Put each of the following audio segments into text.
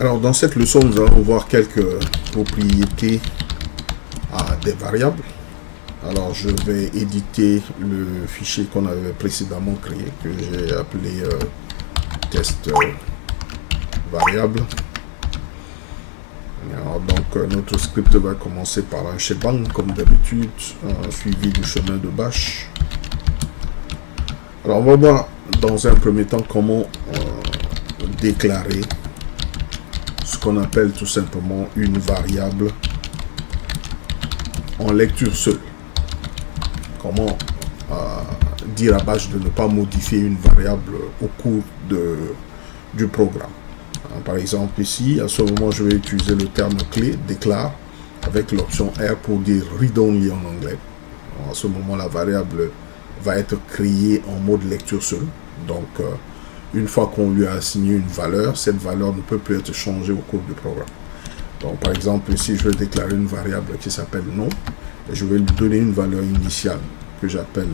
Alors dans cette leçon, nous allons voir quelques propriétés des variables. Alors je vais éditer le fichier qu'on avait précédemment créé, que j'ai appelé test variable. Alors, donc notre script va commencer par un shebang comme d'habitude, suivi du chemin de bash. Alors on va voir dans un premier temps comment déclarer ce qu'on appelle tout simplement une variable en lecture seule. Comment dire à bash de ne pas modifier une variable au cours du programme. Par exemple ici, à ce moment je vais utiliser le terme clé déclare avec l'option R pour dire read only en anglais. Alors, à ce moment la variable va être créée en mode lecture seule. Donc une fois qu'on lui a assigné une valeur, cette valeur ne peut plus être changée au cours du programme. Donc par exemple ici je vais déclarer une variable qui s'appelle nom et je vais lui donner une valeur initiale que j'appelle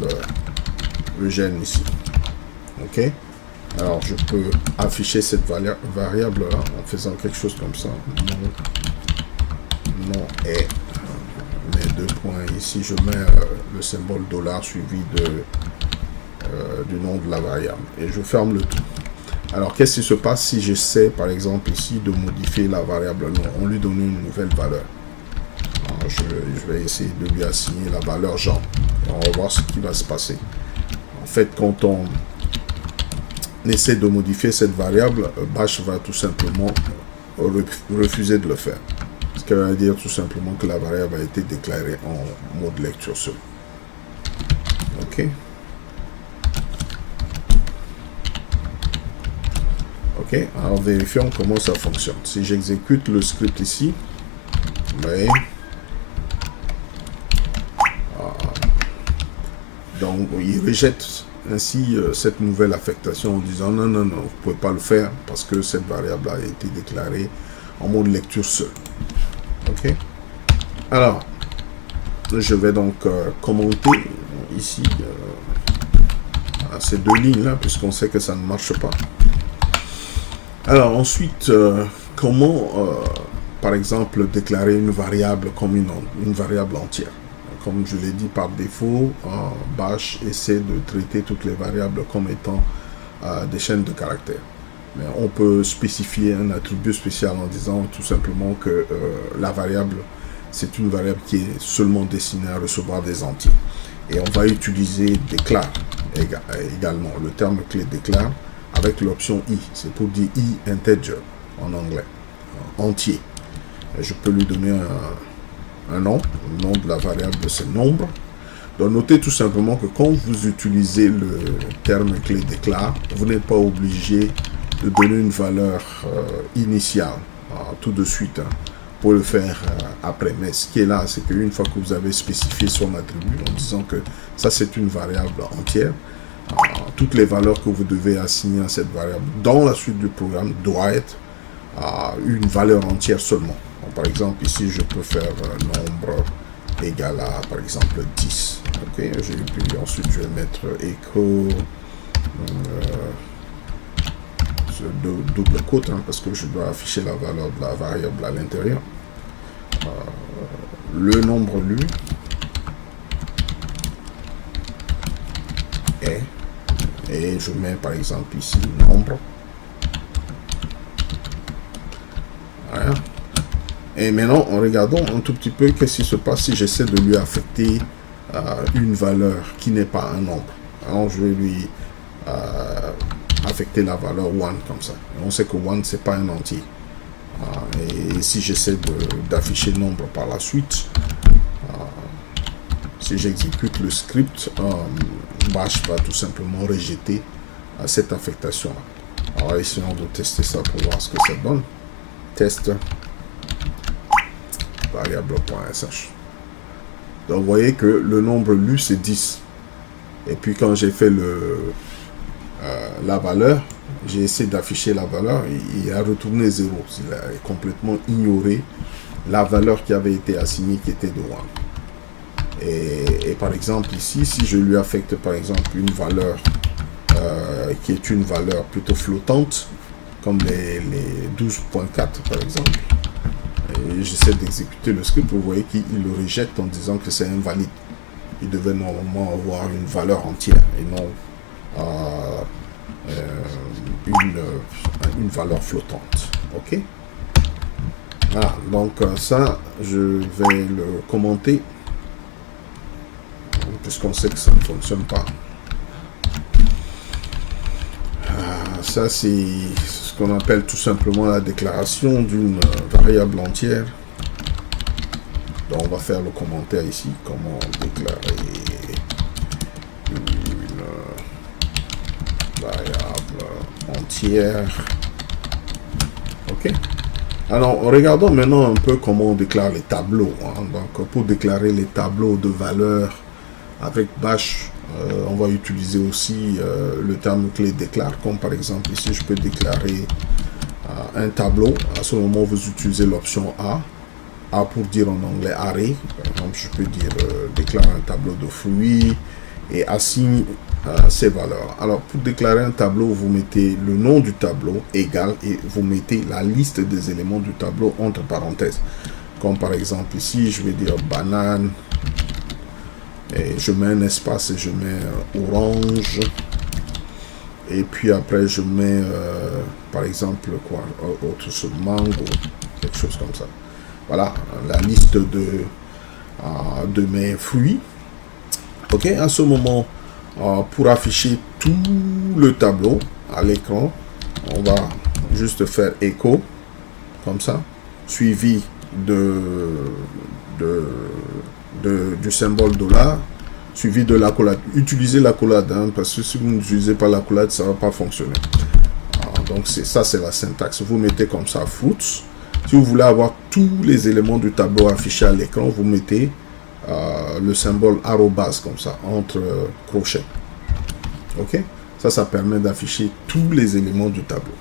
Eugène ici. Ok. Alors je peux afficher cette variable là en faisant quelque chose comme ça. Nom est, mes deux points ici, je mets le symbole $ suivi du nom de la variable et je ferme le tout. Alors qu'est-ce qui se passe si j'essaie par exemple ici de modifier la variable nom, on lui donne une nouvelle valeur. Alors, je vais essayer de lui assigner la valeur Jean et on va voir ce qui va se passer. En fait, quand on essaie de modifier cette variable, bash va tout simplement refuser de le faire. Ce qui veut dire tout simplement que la variable a été déclarée en mode lecture seul. Ok. Ok, alors vérifions comment ça fonctionne. Si j'exécute le script ici, oui. Donc il rejette ainsi cette nouvelle affectation en disant non, vous ne pouvez pas le faire parce que cette variable a été déclarée en mode lecture seul. Ok. Alors, je vais donc commenter ici ces deux lignes là puisqu'on sait que ça ne marche pas. Alors ensuite, comment par exemple déclarer une variable comme une variable entière. Comme je l'ai dit par défaut, bash essaie de traiter toutes les variables comme étant des chaînes de caractères. Mais on peut spécifier un attribut spécial en disant tout simplement que la variable, c'est une variable qui est seulement destinée à recevoir des entiers. Et on va utiliser déclare également, le terme clé déclare, avec l'option i. C'est pour dire i integer en anglais, entier. Et je peux lui donner un nom. Le nom de la variable, c'est nombre. Donc notez tout simplement que quand vous utilisez le terme clé déclare, vous n'êtes pas obligé de donner une valeur initiale tout de suite pour le faire après. Mais ce qui est là, c'est qu'une fois que vous avez spécifié son attribut en disant que ça c'est une variable entière, toutes les valeurs que vous devez assigner à cette variable dans la suite du programme doivent être une valeur entière seulement. Donc, par exemple, ici, je peux faire nombre égal à, par exemple, 10. Ok, puis ensuite, je vais mettre echo double quote, parce que je dois afficher la valeur de la variable à l'intérieur. Le nombre lu est, et je mets par exemple ici nombre. Voilà. Et maintenant, regardons un tout petit peu qu'est-ce qui se passe si j'essaie de lui affecter une valeur qui n'est pas un nombre. Alors, je vais lui affecter la valeur 1 comme ça. Et on sait que 1, c'est pas un entier. Et si j'essaie d'afficher nombre par la suite, si j'exécute le script, bash va tout simplement rejeter cette affectation-là. Alors, essayons de tester ça pour voir ce que ça donne. Test variable.sh. Donc vous voyez que le nombre lu c'est 10. Et puis quand j'ai fait la valeur, j'ai essayé d'afficher la valeur, il a retourné 0. Il a complètement ignoré la valeur qui avait été assignée qui était de 1. Et par exemple ici, si je lui affecte par exemple une valeur qui est une valeur plutôt flottante, comme les 12.4 par exemple, et j'essaie d'exécuter le script, vous voyez qu'il le rejette en disant que c'est invalide. Il devait normalement avoir une valeur entière et non une valeur flottante. Ok. Voilà, donc ça, je vais le commenter, puisqu'on sait que ça ne fonctionne pas. Ça, c'est ce qu'on appelle tout simplement la déclaration d'une variable entière. Donc, on va faire le commentaire ici. Comment déclarer une variable entière. OK. Alors, regardons maintenant un peu comment on déclare les tableaux. Donc, pour déclarer les tableaux de valeurs avec bash, on va utiliser aussi le terme clé déclare, comme par exemple ici, je peux déclarer un tableau. À ce moment, vous utilisez l'option A. A pour dire en anglais array. Par exemple, je peux dire déclare un tableau de fruits et assigne ses valeurs. Alors, pour déclarer un tableau, vous mettez le nom du tableau égal et vous mettez la liste des éléments du tableau entre parenthèses. Comme par exemple ici, je vais dire banane. Et je mets un espace et je mets orange. Et puis après, je mets, par exemple, quoi, autre chose, mango, quelque chose comme ça. Voilà, la liste de mes fruits. Ok, à ce moment, pour afficher tout le tableau à l'écran, on va juste faire écho, comme ça, suivi du symbole $, suivi de l'accolade. Utilisez l'accolade, hein, parce que si vous n'utilisez pas l'accolade, ça ne va pas fonctionner. Donc ça, c'est la syntaxe. Vous mettez comme ça, fruits. Si vous voulez avoir tous les éléments du tableau affichés à l'écran, vous mettez le symbole arrobase comme ça, entre crochets. Ok? Ça permet d'afficher tous les éléments du tableau.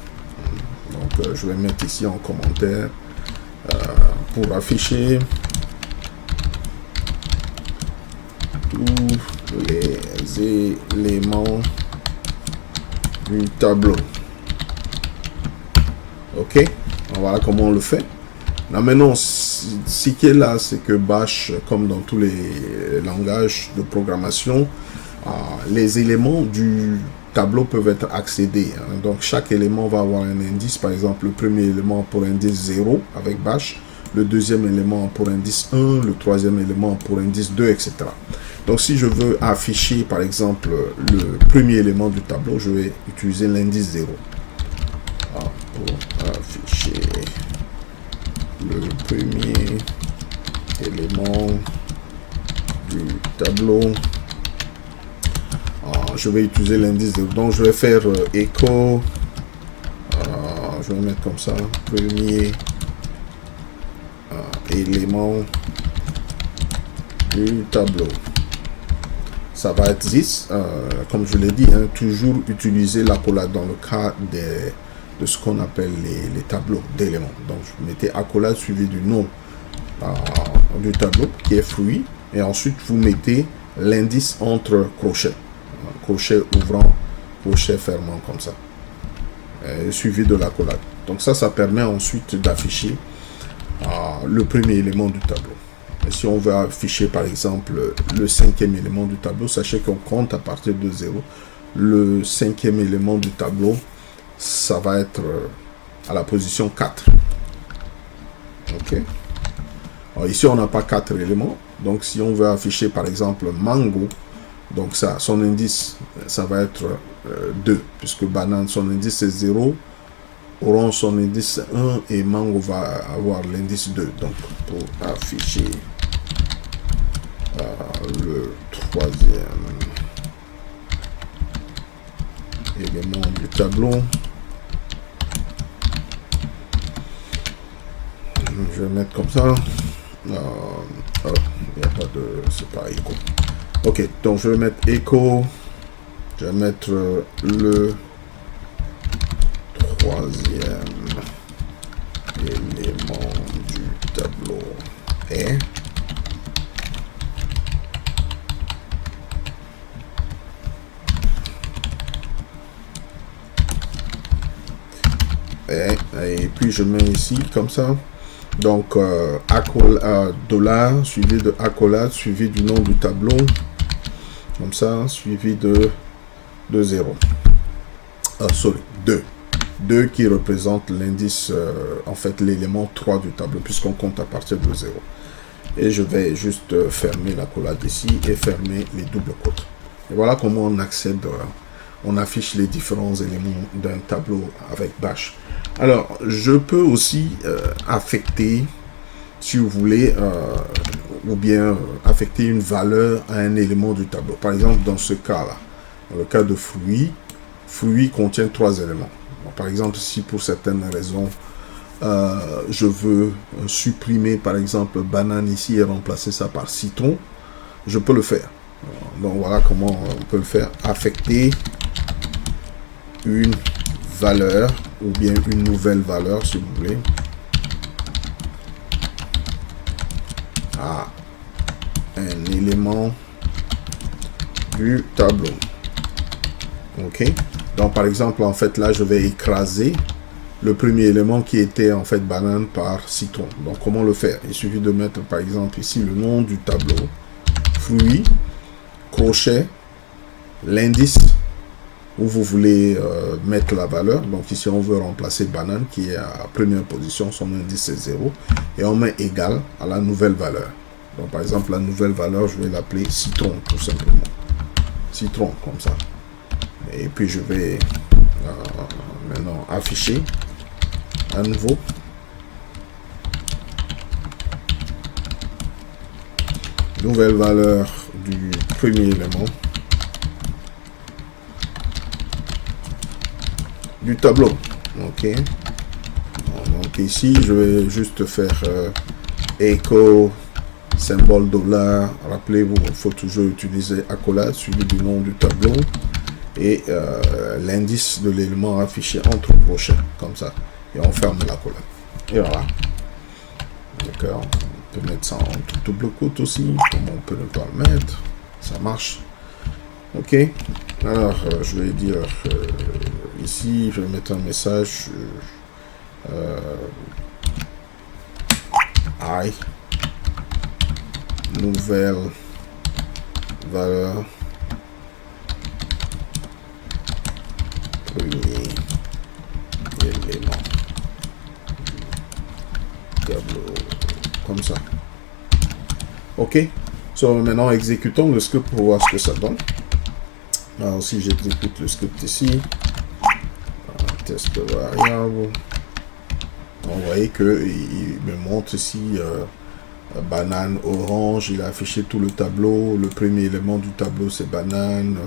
Donc, je vais mettre ici en commentaire pour afficher tous les éléments du tableau. Ok? Voilà comment on le fait. Là maintenant, ce qui est là, c'est que Bash, comme dans tous les langages de programmation, les éléments du tableau peuvent être accédés. Donc chaque élément va avoir un indice. Par exemple, le premier élément pour indice 0 avec Bash, le deuxième élément pour indice 1, le troisième élément pour indice 2, etc. Donc si je veux afficher par exemple le premier élément du tableau, je vais utiliser l'indice 0. Pour afficher le premier élément du tableau, je vais utiliser l'indice 0. Donc je vais faire écho, je vais mettre comme ça, premier élément du tableau. Ça va être 10, comme je l'ai dit, hein, toujours utiliser l'accolade dans le cas de ce qu'on appelle les tableaux d'éléments. Donc, je mettez accolade suivi du nom du tableau qui est fruit. Et ensuite, vous mettez l'indice entre crochets. Crochet ouvrant, crochet fermant comme ça. Suivi de l'accolade. Donc, ça permet ensuite d'afficher le premier élément du tableau. Et si on veut afficher, par exemple, le cinquième élément du tableau, sachez qu'on compte à partir de 0. Le cinquième élément du tableau, ça va être à la position 4. Ok. Alors ici, on n'a pas 4 éléments. Donc, si on veut afficher, par exemple, mango, donc ça, son indice, ça va être 2, puisque banane, son indice c'est 0. Orange, son indice 1 et mango va avoir l'indice 2. Donc, pour afficher le troisième élément du tableau, je vais mettre comme ça. Il n'y a pas de... c'est pas écho. Ok, donc je vais mettre écho. Je vais mettre le troisième élément du tableau est puis je mets ici comme ça. Donc dollar suivi de accolade suivi du nom du tableau, comme ça, suivi de 0. Sorry, 2 qui représente l'indice, en fait l'élément 3 du tableau, puisqu'on compte à partir de 0. Et je vais juste fermer l'accolade ici et fermer les doubles côtes. Et voilà comment on accède, on affiche les différents éléments d'un tableau avec Bash. Alors, je peux aussi affecter, si vous voulez, ou bien affecter une valeur à un élément du tableau. Par exemple, dans ce cas-là, dans le cas de fruit contient 3 éléments. Bon, par exemple, si pour certaines raisons, je veux supprimer, par exemple, banane ici et remplacer ça par citron, je peux le faire. Donc, voilà comment on peut le faire. Affecter une valeur ou bien une nouvelle valeur, si vous voulez, à un élément du tableau. Ok, donc par exemple, en fait là je vais écraser le premier élément qui était en fait banane par citron. Donc comment le faire? Il suffit de mettre par exemple ici le nom du tableau, fruit, crochet, l'indice où vous voulez mettre la valeur. Donc ici on veut remplacer banane qui est à première position, son indice est 0, et on met égal à la nouvelle valeur. Donc par exemple la nouvelle valeur, je vais l'appeler citron tout simplement, citron comme ça. Et puis je vais maintenant afficher à nouveau nouvelle valeur du premier élément du tableau. Ok, donc ici je vais juste faire echo symbole dollar. Rappelez-vous, il faut toujours utiliser accolade suivi du nom du tableau et l'indice de l'élément affiché entre crochets comme ça, et on ferme l'accolade. Et voilà, d'accord. On peut mettre ça en double côte aussi, comme on peut ne pas le mettre, ça marche. Ok, alors je vais dire ici, je vais mettre un message I, nouvelle valeur premier élément tableau, comme ça. Ok, so maintenant exécutons le script pour voir ce que ça donne. Alors si j'exécute le script ici, test variable, vous voyez que il me montre ici banane orange. Il a affiché tout le tableau. Le premier élément du tableau c'est banane,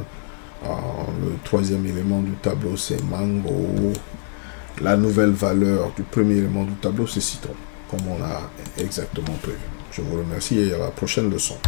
le troisième élément du tableau c'est mango, la nouvelle valeur du premier élément du tableau c'est citron, comme on a exactement prévu. Je vous remercie et à la prochaine leçon.